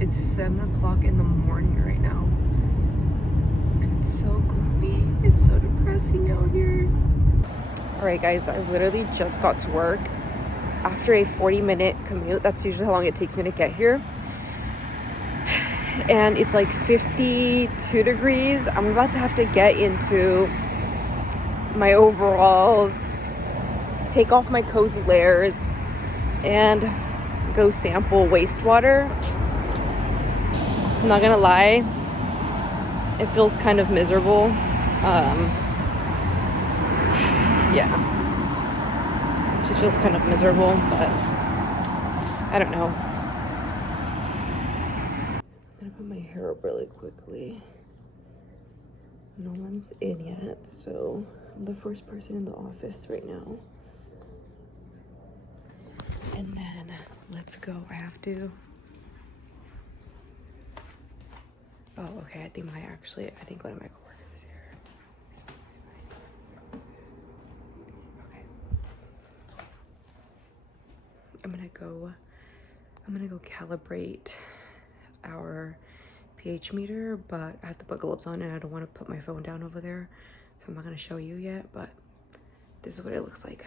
It's 7 o'clock in the morning right now. And it's so gloomy. It's so depressing out here. Alright guys, I literally just got to work after a 40-minute commute. That's usually how long it takes me to get here. And it's like 52 degrees. I'm about to have to get into my overalls, take off my cozy layers, and go sample wastewater. I'm not gonna lie, it feels kind of miserable. Yeah, it just feels kind of miserable, but I don't know. I'm gonna put my hair up really quickly. No one's in yet, so I'm the first person in the office right now. And then let's go. I have to. Oh, okay. I think one of my coworkers is here. Okay. I'm gonna go calibrate our pH meter, but I have to put gloves on and I don't want to put my phone down over there, so I'm not gonna show you yet, but this is what it looks like.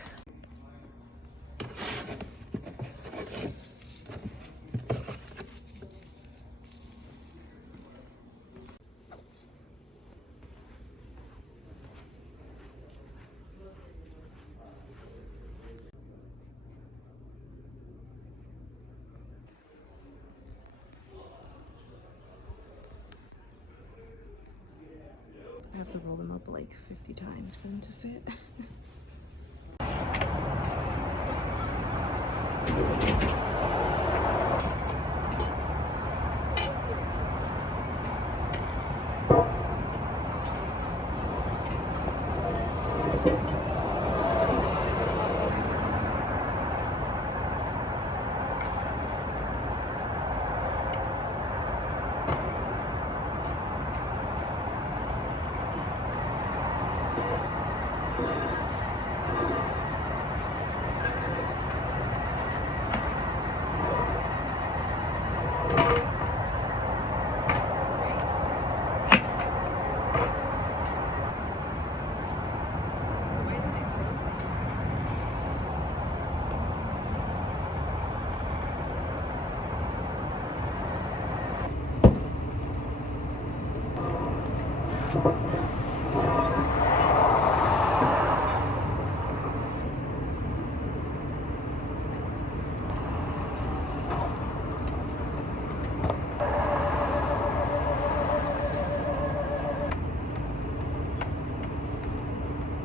I have to roll them up like 50 times for them to fit.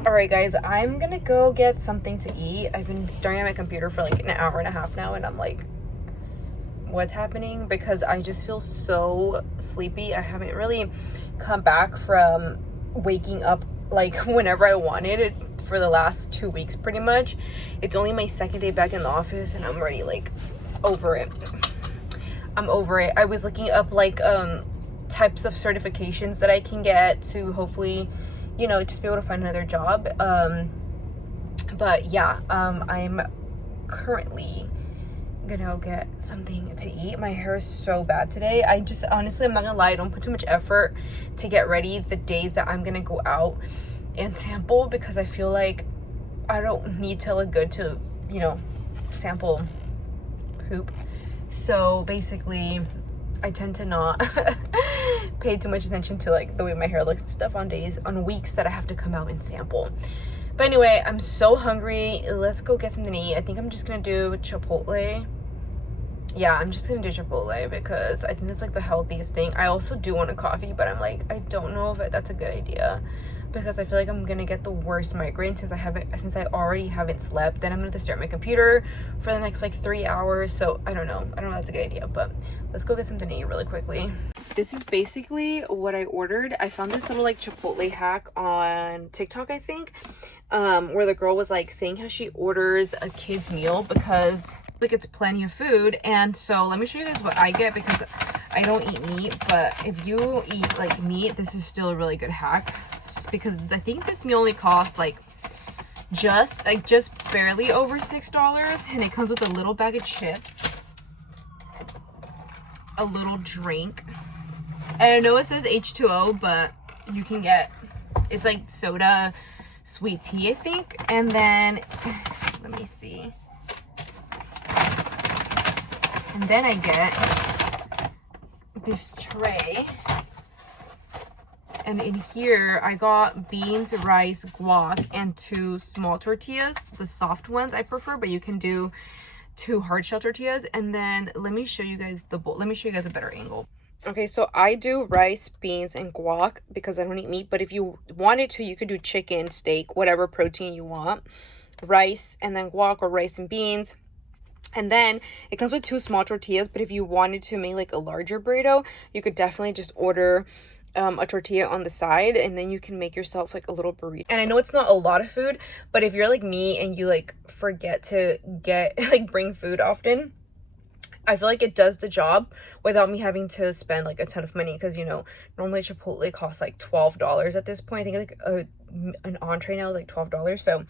Alright guys, I'm gonna go get something to eat. I've been staring at my computer for like an hour and a half now, and I'm like, what's happening? Because I just feel so sleepy. I haven't really come back from waking up like whenever I wanted it for the last 2 weeks pretty much. It's only my second day back in the office and I'm already like over it. I'm over it. I was looking up like types of certifications that I can get to hopefully, you know, just be able to find another job. But yeah, I'm currently gonna go get something to eat. My hair is so bad today. I just honestly, I'm not gonna lie, I don't put too much effort to get ready the days that I'm gonna go out and sample, because I feel like I don't need to look good to, you know, sample poop. So basically I tend to not pay too much attention to like the way my hair looks and stuff on weeks that I have to come out and sample. But anyway, I'm so hungry. Let's go get something to eat. I think I'm just gonna do Chipotle. Yeah, I'm just gonna do Chipotle because I think that's like the healthiest thing. I also do want a coffee, but I'm like, I don't know if that's a good idea, because I feel like I'm gonna get the worst migraine since I already haven't slept. Then I'm gonna have to stare at my computer for the next like 3 hours. So I don't know if that's a good idea, but let's go get something to eat really quickly. This is basically what I ordered. I found this little like Chipotle hack on TikTok, I think, where the girl was like saying how she orders a kid's meal because like it's plenty of food. And so let me show you guys what I get, because I don't eat meat, but if you eat like meat, this is still a really good hack, because I think this meal only costs like just barely over $6, and it comes with a little bag of chips. a little drink. And I know it says H2O, but you can get, it's like soda sweet tea, I think. And then, let me see. And then I get this tray. And in here, I got beans, rice, guac, and 2 small tortillas. The soft ones I prefer, but you can do 2 hard shell tortillas. And then let me show you guys the bowl. Let me show you guys a better angle. Okay, so I do rice, beans, and guac because I don't eat meat. But if you wanted to, you could do chicken, steak, whatever protein you want. Rice, and then guac, or rice and beans. And then it comes with 2 small tortillas. But if you wanted to make like a larger burrito, you could definitely just order a tortilla on the side, and then you can make yourself like a little burrito. And I know it's not a lot of food, but if you're like me and you like forget to get like bring food often, I feel like it does the job without me having to spend like a ton of money, because you know, normally Chipotle costs like $12 at this point. I think like an entree now is like $12. So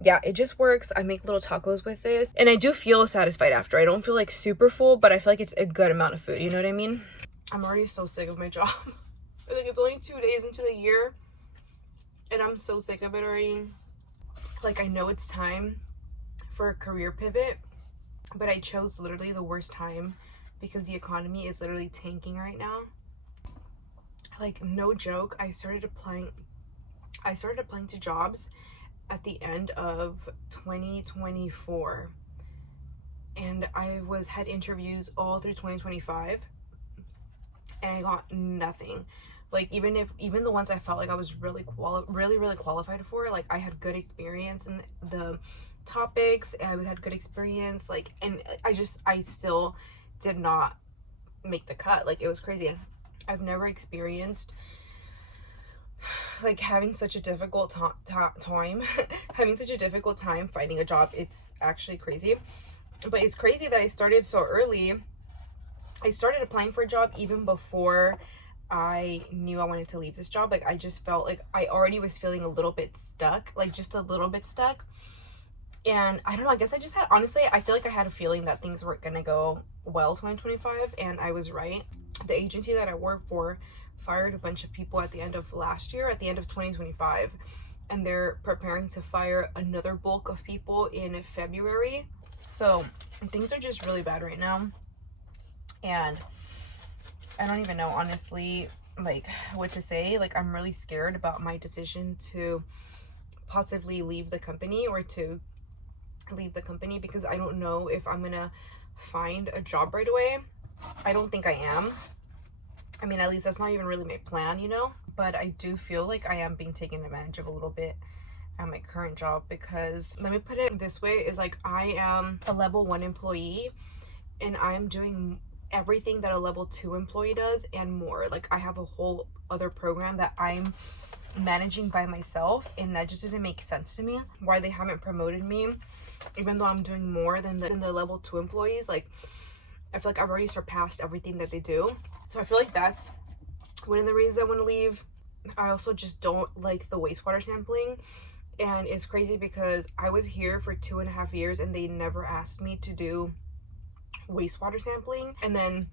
yeah, it just works. I make little tacos with this, and I do feel satisfied after. I don't feel like super full, but I feel like it's a good amount of food, you know what I mean? I'm already so sick of my job. Like, it's only 2 days into the year, and I'm so sick of it already. Like, I know it's time for a career pivot, but I chose literally the worst time because the economy is literally tanking right now. Like, no joke, I started applying to jobs at the end of 2024, and I had interviews all through 2025, and I got nothing. Like, even the ones I felt like I was really qualified for, like I had good experience in the topics, and I had good experience, like, and I still did not make the cut. Like, it was crazy. I've never experienced like having such a difficult time having such a difficult time finding a job. It's actually crazy. But it's crazy that I started so early. I started applying for a job even before I knew I wanted to leave this job. Like, I just felt like I already was feeling a little bit stuck, like just a little bit stuck. And I don't know, I guess I just had, honestly, I feel like I had a feeling that things weren't gonna go well 2025, and I was right. The agency that I work for fired a bunch of people at the end of last year, at the end of 2025, and they're preparing to fire another bulk of people in February. So things are just really bad right now, and I don't even know, honestly, like what to say. Like, I'm really scared about my decision to possibly leave the company, or to leave the company, because I don't know if I'm gonna find a job right away. I don't think I am. I mean, at least that's not even really my plan, you know? But I do feel like I am being taken advantage of a little bit at my current job, because, let me put it this way, is like, I am a level 1 employee, and I'm doing everything that a level 2 employee does and more. Like, I have a whole other program that I'm managing by myself, and that just doesn't make sense to me why they haven't promoted me, even though I'm doing more than the level 2 employees. Like, I feel like I've already surpassed everything that they do. So I feel like that's one of the reasons I want to leave. I also just don't like the wastewater sampling, and it's crazy because I was here for 2.5 years and they never asked me to do wastewater sampling. And then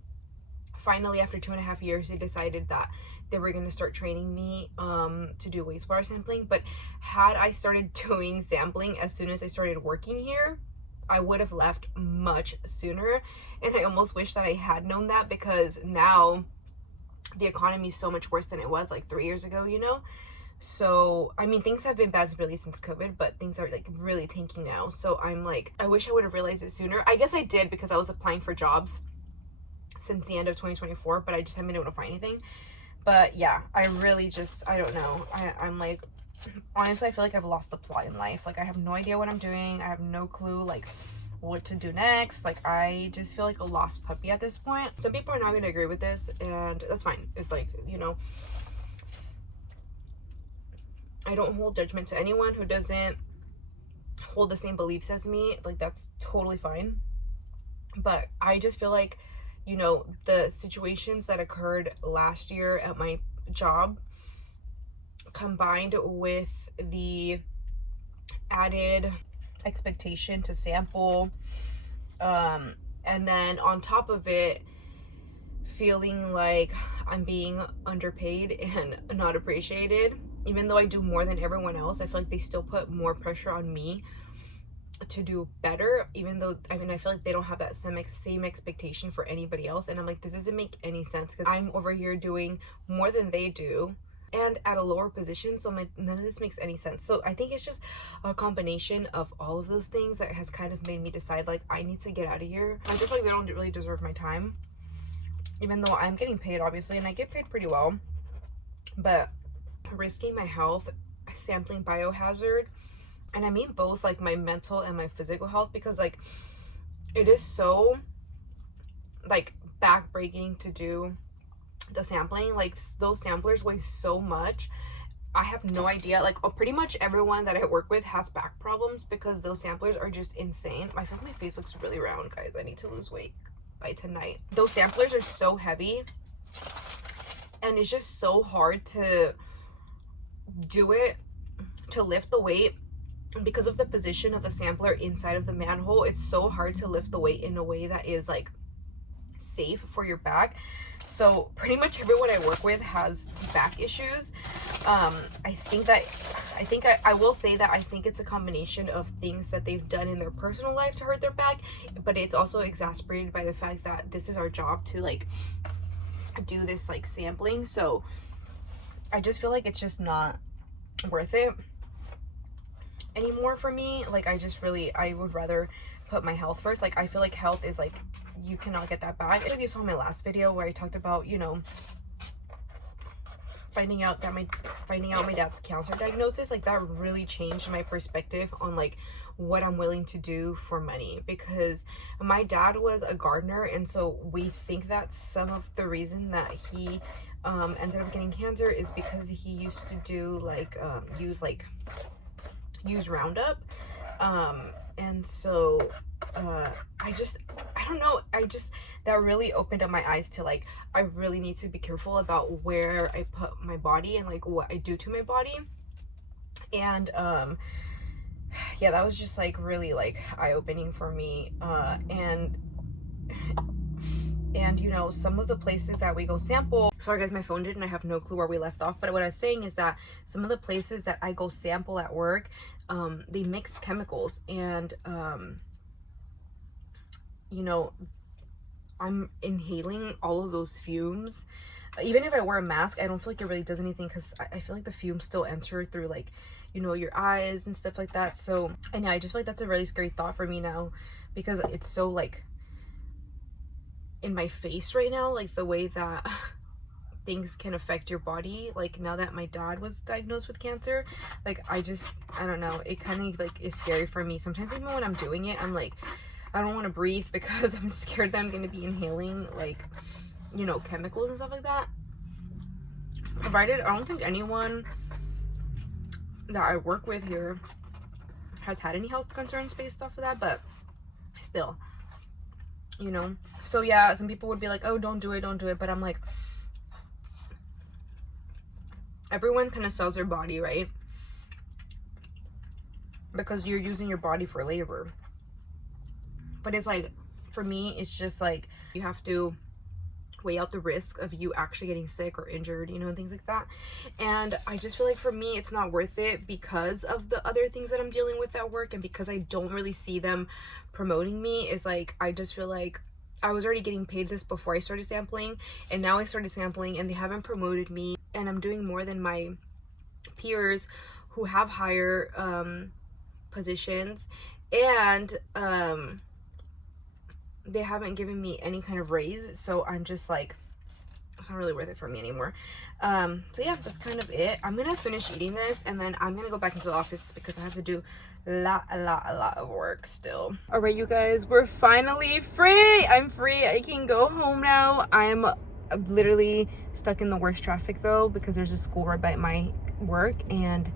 finally, after 2.5 years, they decided that they were going to start training me to do wastewater sampling. But had I started doing sampling as soon as I started working here, I would have left much sooner. And I almost wish that I had known that, because now the economy is so much worse than it was like 3 years ago, you know? So, I mean, things have been bad really since COVID, but things are like really tanking now. So I'm like, I wish I would have realized it sooner. I guess I did, because I was applying for jobs since the end of 2024, but I just haven't been able to find anything. But yeah, I really just, I don't know. I'm like, honestly, I feel like I've lost the plot in life. Like, I have no idea what I'm doing. I have no clue like what to do next. Like, I just feel like a lost puppy at this point. Some people are not going to agree with this, and that's fine. It's like, you know, I don't hold judgment to anyone who doesn't hold the same beliefs as me. Like, that's totally fine. But I just feel like, you know, the situations that occurred last year at my job, combined with the added expectation to sample, and then on top of it, feeling like I'm being underpaid and not appreciated. Even though I do more than everyone else, I feel like they still put more pressure on me to do better, even though I feel like they don't have that same expectation for anybody else. And I'm like, this doesn't make any sense, because I'm over here doing more than they do and at a lower position. So I'm like, none of this makes any sense. So I think it's just a combination of all of those things that has kind of made me decide, like, I need to get out of here. I just feel like they don't really deserve my time, even though I'm getting paid, obviously, and I get paid pretty well. But risking my health, sampling biohazard, and I mean both, like my mental and my physical health, because like it is so like backbreaking to do the sampling. Like those samplers weigh so much. I have no idea. Like pretty much everyone that I work with has back problems because those samplers are just insane. I feel like my face looks really round, guys. I need to lose weight by tonight. Those samplers are so heavy, and it's just so hard to do it, to lift the weight. Because of the position of the sampler inside of the manhole, it's so hard to lift the weight in a way that is like safe for your back. So pretty much everyone I work with has back issues. I will say that I think it's a combination of things that they've done in their personal life to hurt their back, but it's also exacerbated by the fact that this is our job to like do this like sampling. So I just feel like it's just not worth it anymore for me. Like I would rather put my health first. Like I feel like health is like, you cannot get that back. If you saw my last video where I talked about, you know, finding out my dad's cancer diagnosis, like that really changed my perspective on like what I'm willing to do for money. Because my dad was a gardener, and so we think that some of the reason that he ended up getting cancer is because he used to do like use Roundup, and so I don't know, that really opened up my eyes to like, I really need to be careful about where I put my body and like what I do to my body. And yeah, that was just like really like eye-opening for me. And you know, some of the places that we go sample, sorry guys, my phone did and I have no clue where we left off, but what I was saying is that some of the places that I go sample at work, they mix chemicals, and you know, I'm inhaling all of those fumes. Even if I wear a mask, I don't feel like it really does anything, because I feel like the fumes still enter through like, you know, your eyes and stuff like that. So, and yeah, I just feel like that's a really scary thought for me now, because it's so like in my face right now, like the way that things can affect your body. Like now that my dad was diagnosed with cancer, like I don't know, it kind of like is scary for me. Sometimes even when I'm doing it, I'm like, I don't want to breathe because I'm scared that I'm going to be inhaling like, you know, chemicals and stuff like that. Provided I don't think anyone that I work with here has had any health concerns based off of that, but still, you know. So yeah, some people would be like, oh, don't do it, but I'm like, everyone kind of sells their body, right? Because you're using your body for labor. But it's like, for me, it's just like, you have to weigh out the risk of you actually getting sick or injured, you know, and things like that. And I just feel like for me, it's not worth it because of the other things that I'm dealing with at work, and because I don't really see them promoting me. Is like, I just feel like I was already getting paid this before I started sampling, and now I started sampling and they haven't promoted me, and I'm doing more than my peers who have higher positions, and they haven't given me any kind of raise. So I'm just like, it's not really worth it for me anymore. So yeah, that's kind of it. I'm gonna finish eating this, and then I'm gonna go back into the office because I have to do a lot of work still. All right, you guys, we're finally free. I'm free. I can go home now. I'm literally stuck in the worst traffic though, because there's a school right by my work, and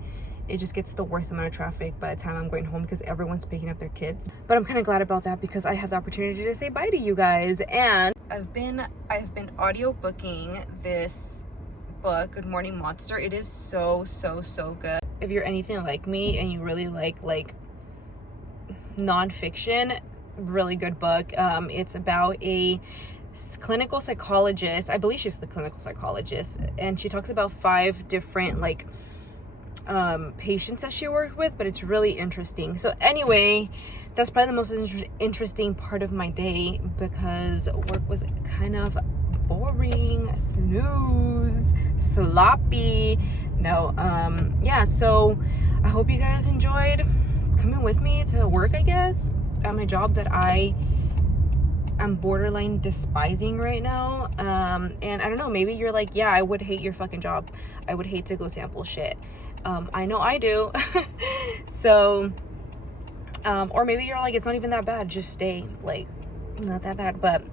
it just gets the worst amount of traffic by the time I'm going home because everyone's picking up their kids. But I'm kind of glad about that because I have the opportunity to say bye to you guys. And I've been audio booking this book, Good Morning Monster. It is so good. If you're anything like me and you really like nonfiction, really good book. It's about a clinical psychologist. I believe she's the clinical psychologist, and she talks about 5 different like patients that she worked with, but it's really interesting. So anyway, that's probably the most interesting part of my day, because work was kind of boring, snooze, sloppy. No, yeah, so I hope you guys enjoyed coming with me to work, I guess, at my job that I'm borderline despising right now. And I don't know, maybe you're like, yeah, I would hate your fucking job. I would hate to go sample shit. I know I do. So, or maybe you're like, it's not even that bad, just stay, like, not that bad. But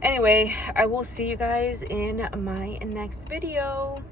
anyway, I will see you guys in my next video.